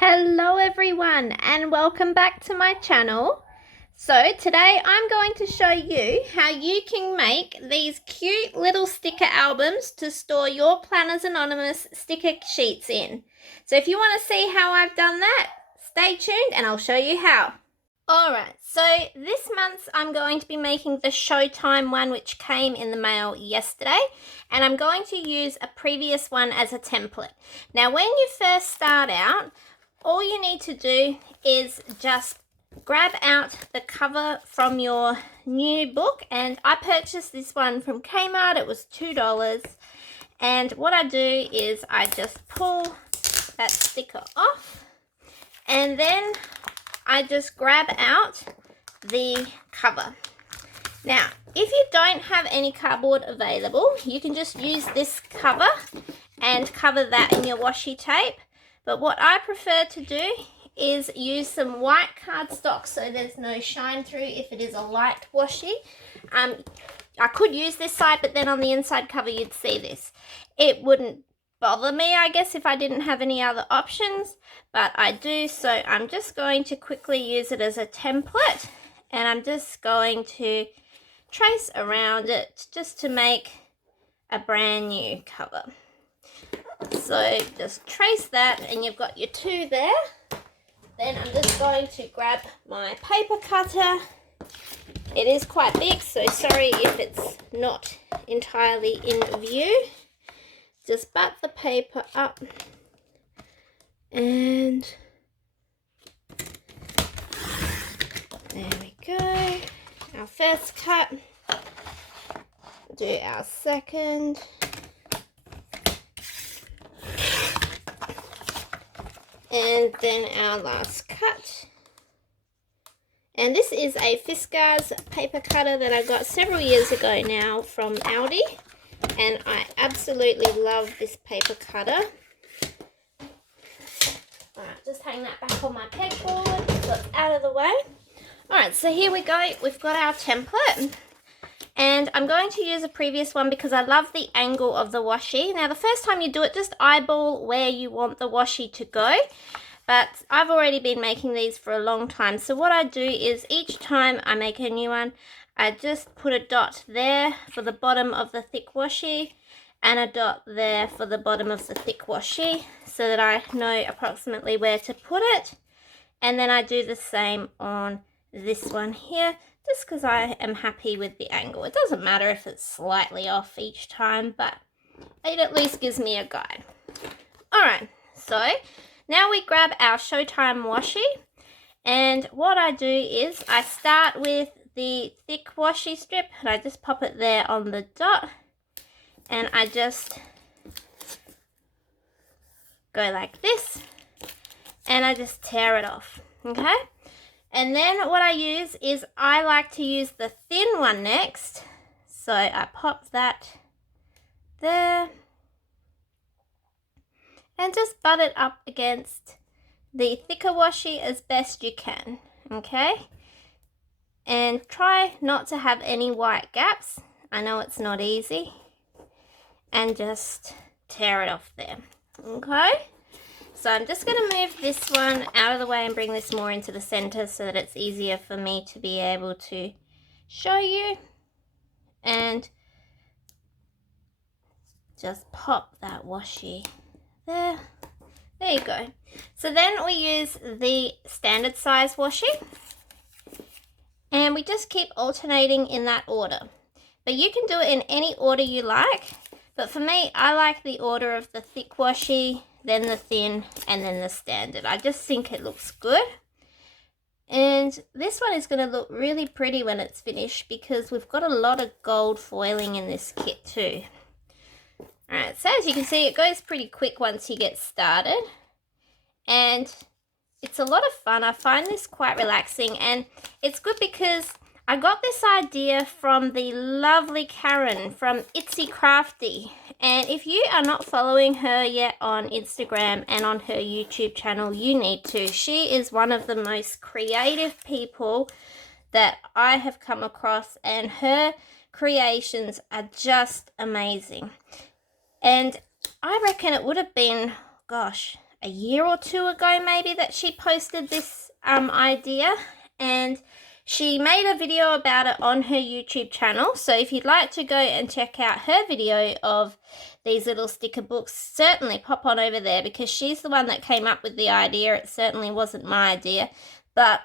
Hello everyone and welcome back to my channel. So today I'm going to show you how you can make these cute little sticker albums to store your Planners Anonymous sticker sheets in. So if you want to see how I've done that, stay tuned and I'll show you how. Alright, so this month I'm going to be making the Showtime one which came in the mail yesterday, and I'm going to use a previous one as a template. Now when you first start out, all you need to do is just grab out the cover from your new book, and I purchased this one from Kmart. It was $2, and what I do is I just pull that sticker off, and then I just grab out the cover. Now, if you don't have any cardboard available, you can just use this cover and cover that in your washi tape. But what I prefer to do is use some white cardstock so there's no shine through if it is a light washi. I could use this side, but then on the inside cover you'd see this. It wouldn't bother me, I guess, if I didn't have any other options, but I do, so I'm just going to quickly use it as a template, and I'm just going to trace around it just to make a brand new cover. So just trace that, and you've got your two there. Then I'm just going to grab my paper cutter. It is quite big, so sorry if it's not entirely in view. Just butt the paper up, and there we go. Our first cut, do our second, and then our last cut. And this is a Fiskars paper cutter that I got several years ago now from Aldi. And I absolutely love this paper cutter. Alright, just hang that back on my pegboard so it's out of the way. Alright, so here we go. We've got our template. And I'm going to use a previous one because I love the angle of the washi. Now, the first time you do it, just eyeball where you want the washi to go. But I've already been making these for a long time. So what I do is each time I make a new one, I just put a dot there for the bottom of the thick washi and a dot there for the bottom of the thick washi so that I know approximately where to put it. And then I do the same on this one here just because I am happy with the angle. It doesn't matter if it's slightly off each time, but it at least gives me a guide. Alright, so now we grab our Showtime washi, and what I do is I start with the thick washi strip, and I just pop it there on the dot, and I just go like this, and I just tear it off, okay? And then what I use is I like to use the thin one next, so I pop that there, and just butt it up against the thicker washi as best you can, okay? And try not to have any white gaps. I know it's not easy. And just tear it off there, okay? So I'm just going to move this one out of the way and bring this more into the center so that it's easier for me to be able to show you. And just pop that washi there. There you go. So then we use the standard size washi. And we just keep alternating in that order. But you can do it in any order you like. But for me, I like the order of the thick washi, then the thin, and then the standard. I just think it looks good. And this one is going to look really pretty when it's finished because we've got a lot of gold foiling in this kit too. Alright, so as you can see, it goes pretty quick once you get started. And it's a lot of fun. I find this quite relaxing, and it's good because I got this idea from the lovely Karen from Itsy Crafty. And if you are not following her yet on Instagram and on her YouTube channel, you need to. She is one of the most creative people that I have come across, and her creations are just amazing. And I reckon it would have been, gosh, a year or two ago maybe that she posted this idea, and she made a video about it on her YouTube channel. So if you'd like to go and check out her video of these little sticker books, certainly pop on over there, because she's the one that came up with the idea. It certainly wasn't my idea, but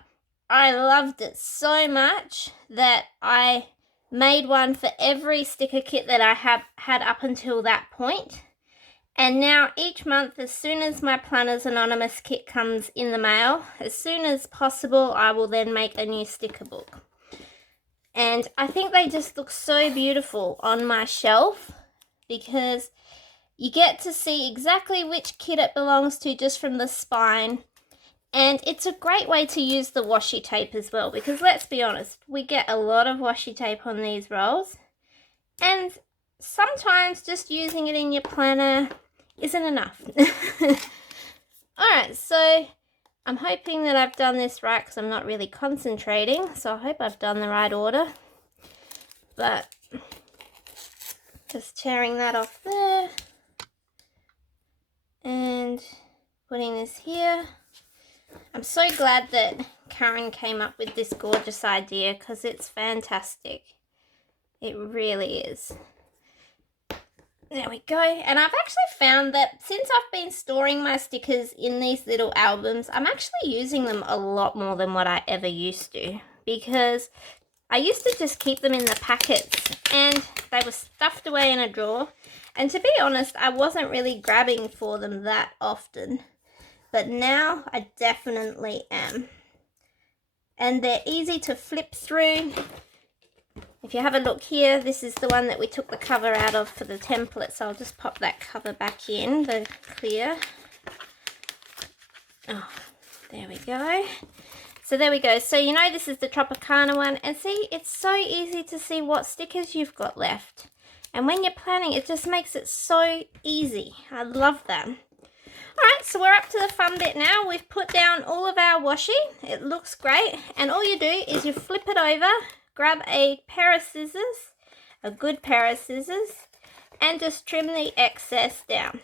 I loved it so much that I made one for every sticker kit that I have had up until that point. And now each month, as soon as my Planners Anonymous kit comes in the mail, as soon as possible, I will then make a new sticker book. And I think they just look so beautiful on my shelf, because you get to see exactly which kit it belongs to just from the spine. And it's a great way to use the washi tape as well, because let's be honest, we get a lot of washi tape on these rolls. And sometimes just using it in your planner isn't enough. Alright, so I'm hoping that I've done this right, because I'm not really concentrating, so I hope I've done the right order. But just tearing that off there and putting this here. I'm so glad that Karen came up with this gorgeous idea, because it's fantastic. It really is. There we go. And I've actually found that since I've been storing my stickers in these little albums, I'm actually using them a lot more than what I ever used to, because I used to just keep them in the packets and they were stuffed away in a drawer. And to be honest, I wasn't really grabbing for them that often. But now I definitely am. And they're easy to flip through. If you have a look here, this is the one that we took the cover out of for the template. So I'll just pop that cover back in, the clear. Oh, there we go. So there we go. So you know this is the Tropicana one. And see, it's so easy to see what stickers you've got left. And when you're planning, it just makes it so easy. I love that. Alright, so we're up to the fun bit now. We've put down all of our washi. It looks great. And all you do is you flip it over, grab a pair of scissors, a good pair of scissors, and just trim the excess down.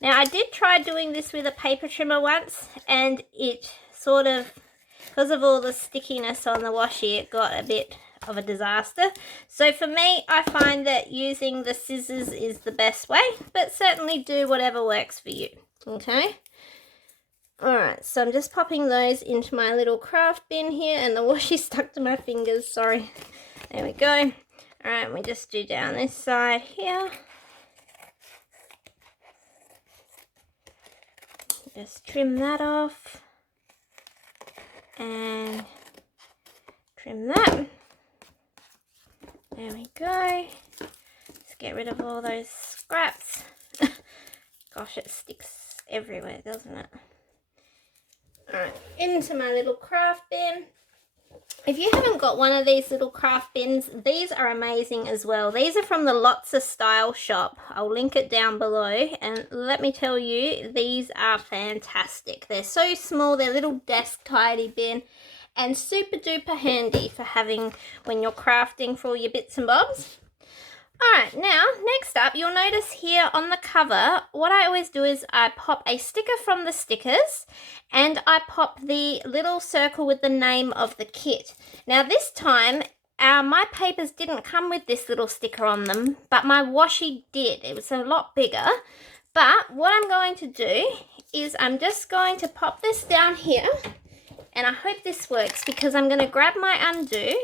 Now, I did try doing this with a paper trimmer once, and it sort of, because of all the stickiness on the washi, it got a bit of a disaster. So for me, I find that using the scissors is the best way, but certainly do whatever works for you. Okay, alright, so I'm just popping those into my little craft bin here, and the washi stuck to my fingers, sorry. There we go. Alright, we just do down this side here. Just trim that off. And trim that. There we go. Let's get rid of all those scraps. Gosh, it sticks everywhere, doesn't it? Alright, into my little craft bin. If you haven't got one of these little craft bins, these are amazing as well. These are from the Lotsa Style Shop. I'll link it down below, and let me tell you, these are fantastic. They're so small, they're little desk tidy bin, and super duper handy for having when you're crafting for all your bits and bobs. Alright, now, next up, you'll notice here on the cover, what I always do is I pop a sticker from the stickers, and I pop the little circle with the name of the kit. Now, this time, my papers didn't come with this little sticker on them, but my washi did. It was a lot bigger. But what I'm going to do is I'm just going to pop this down here, and I hope this works, because I'm going to grab my undo.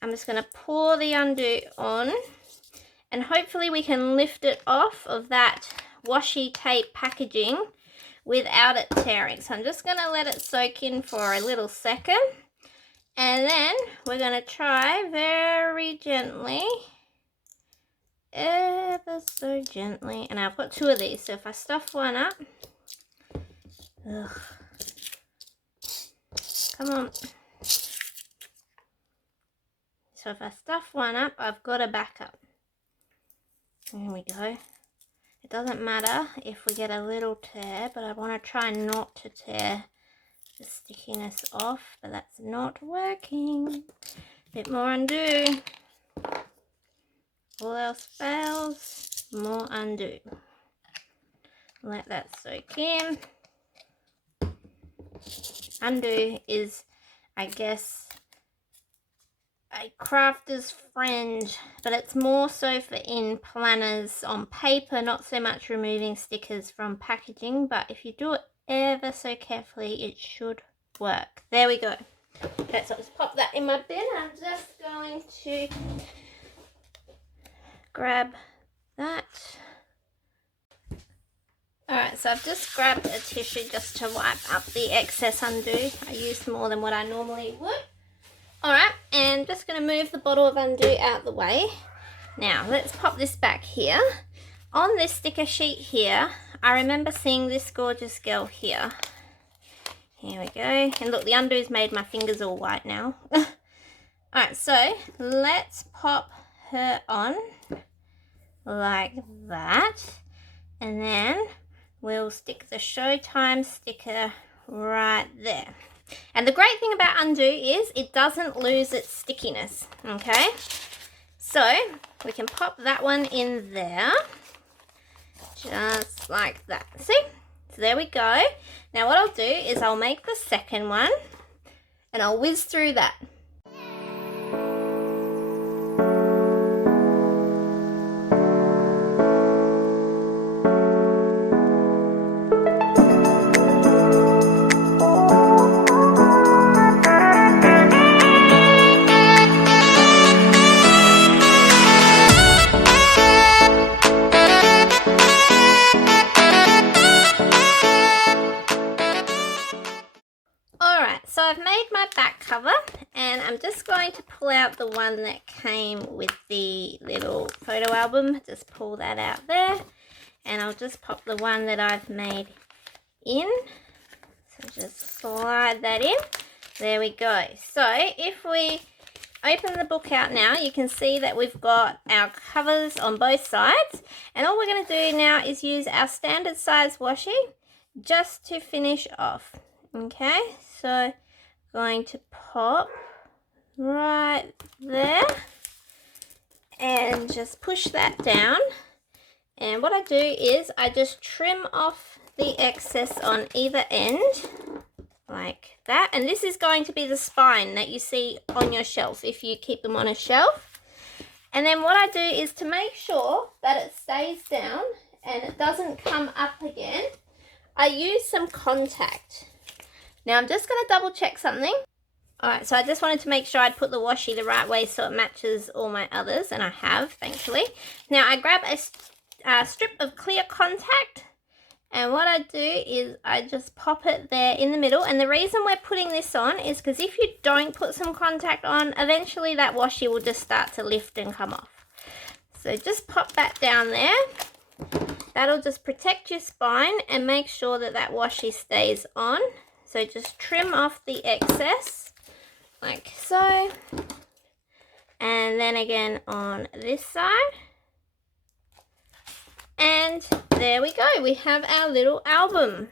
I'm just going to pour the undo on, and hopefully we can lift it off of that washi tape packaging without it tearing. So I'm just going to let it soak in for a little second, and then we're going to try very gently, ever so gently, and I've got two of these, so if I stuff one up, ugh, come on. So if I stuff one up, I've got a backup. There we go. It doesn't matter if we get a little tear, but I want to try not to tear the stickiness off, but that's not working. Bit more undo. All else fails, more undo. Let that soak in. Undo is, I guess, a crafter's friend, but it's more so for in planners on paper, not so much removing stickers from packaging, but if you do it ever so carefully, it should work. There we go. Okay, so let's pop that in my bin. I'm just going to grab that. Alright, so I've just grabbed a tissue just to wipe up the excess undo. I used more than what I normally would. Alright, and just going to move the bottle of undo out the way. Now, let's pop this back here. On this sticker sheet here, I remember seeing this gorgeous girl here. Here we go. And look, the undo's made my fingers all white now. Alright, so let's pop her on like that. And then we'll stick the Showtime sticker right there. And the great thing about undo is it doesn't lose its stickiness, okay? So we can pop that one in there, just like that. See? So there we go. Now what I'll do is I'll make the second one and I'll whiz through that. So I've made my back cover and I'm just going to pull out the one that came with the little photo album. Just pull that out there and I'll just pop the one that I've made in. So just slide that in. There we go. So if we open the book out now, you can see that we've got our covers on both sides. And all we're going to do now is use our standard size washi just to finish off. Okay, so going to pop right there and just push that down. And what I do is I just trim off the excess on either end like that. And this is going to be the spine that you see on your shelf if you keep them on a shelf. And then what I do is to make sure that it stays down and it doesn't come up again, I use some contact. Now I'm just going to double check something. Alright, so I just wanted to make sure I'd put the washi the right way so it matches all my others, and I have, thankfully. Now I grab a strip of clear contact, and what I do is I just pop it there in the middle. And the reason we're putting this on is because if you don't put some contact on, eventually that washi will just start to lift and come off. So just pop that down there. That'll just protect your spine and make sure that that washi stays on. So just trim off the excess, like so. And then again on this side. And there we go, we have our little album.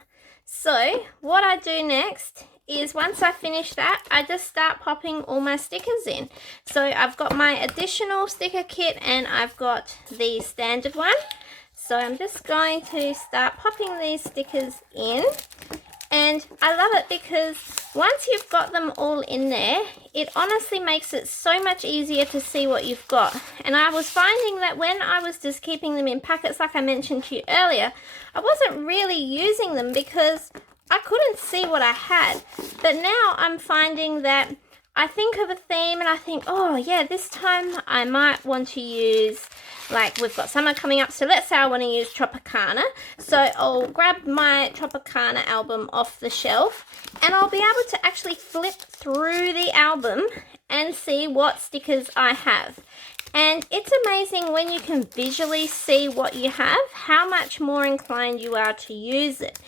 So what I do next is once I finish that, I just start popping all my stickers in. So I've got my additional sticker kit and I've got the standard one. So I'm just going to start popping these stickers in. And I love it because once you've got them all in there, it honestly makes it so much easier to see what you've got. And I was finding that when I was just keeping them in packets, like I mentioned to you earlier, I wasn't really using them because I couldn't see what I had. But now I'm finding that I think of a theme and I think, oh yeah, this time I might want to use, like we've got summer coming up, so let's say I want to use Tropicana. So I'll grab my Tropicana album off the shelf and I'll be able to actually flip through the album and see what stickers I have. And it's amazing when you can visually see what you have, how much more inclined you are to use it.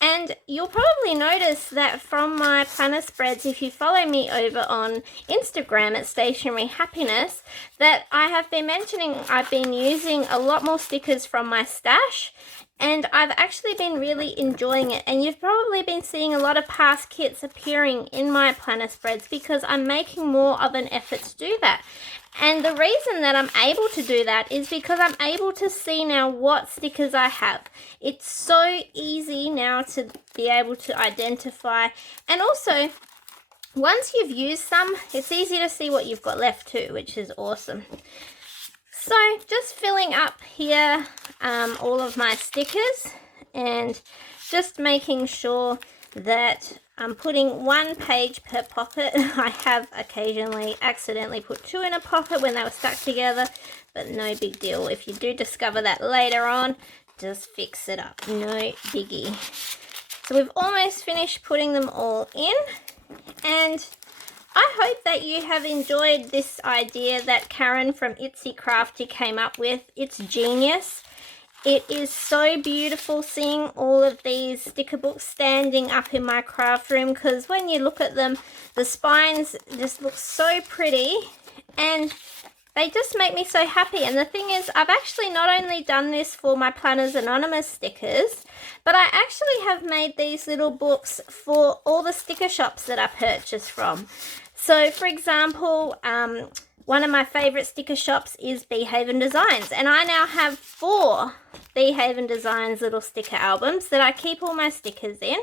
And you'll probably notice that from my planner spreads, if you follow me over on Instagram at Stationery Happiness, that I have been mentioning I've been using a lot more stickers from my stash. and I've actually been really enjoying it. And you've probably been seeing a lot of past kits appearing in my planner spreads because I'm making more of an effort to do that. And the reason that I'm able to do that is because I'm able to see now what stickers I have. It's so easy now to be able to identify, and also once you've used some, it's easy to see what you've got left too, which is awesome. So just filling up here all of my stickers and just making sure that I'm putting 1 page per pocket. I have occasionally accidentally put 2 in a pocket when they were stuck together, but no big deal. If you do discover that later on, just fix it up, no biggie. So we've almost finished putting them all in, and I hope that you have enjoyed this idea that Karen from Itsy Crafty came up with. It's genius. It is so beautiful seeing all of these sticker books standing up in my craft room, because when you look at them, the spines just look so pretty and they just make me so happy. And the thing is, I've actually not only done this for my Planners Anonymous stickers, but I actually have made these little books for all the sticker shops that I purchase from. So for example, one of my favorite sticker shops is Behaven Designs, and I now have 4 Behaven Designs little sticker albums that I keep all my stickers in.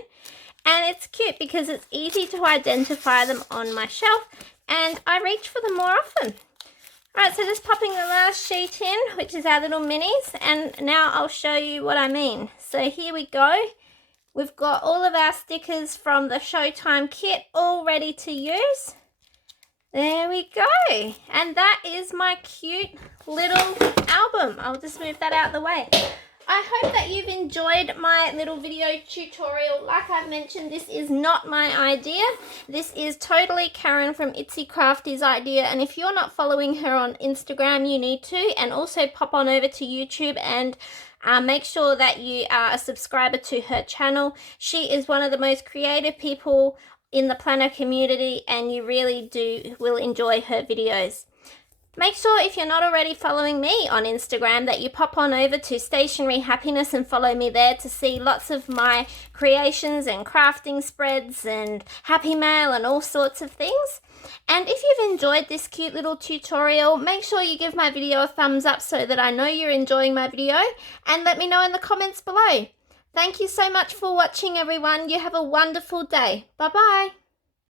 And it's cute because it's easy to identify them on my shelf, and I reach for them more often. Alright, so just popping the last sheet in, which is our little minis, and now I'll show you what I mean. So here we go. We've got all of our stickers from the Showtime kit all ready to use. There we go. And that is my cute little album. I'll just move that out of the way. I hope that you've enjoyed my little video tutorial. Like I've mentioned, this is not my idea. This is totally Karen from Itsy Crafty's idea. And if you're not following her on Instagram, you need to. And also pop on over to YouTube and make sure that you are a subscriber to her channel. She is one of the most creative people in the planner community, and you really will enjoy her videos. Make sure, if you're not already following me on Instagram, that you pop on over to Stationery Happiness and follow me there to see lots of my creations and crafting spreads and happy mail and all sorts of things. And if you've enjoyed this cute little tutorial, make sure you give my video a thumbs up so that I know you're enjoying my video, and let me know in the comments below. Thank you so much for watching, everyone. You have a wonderful day. Bye-bye.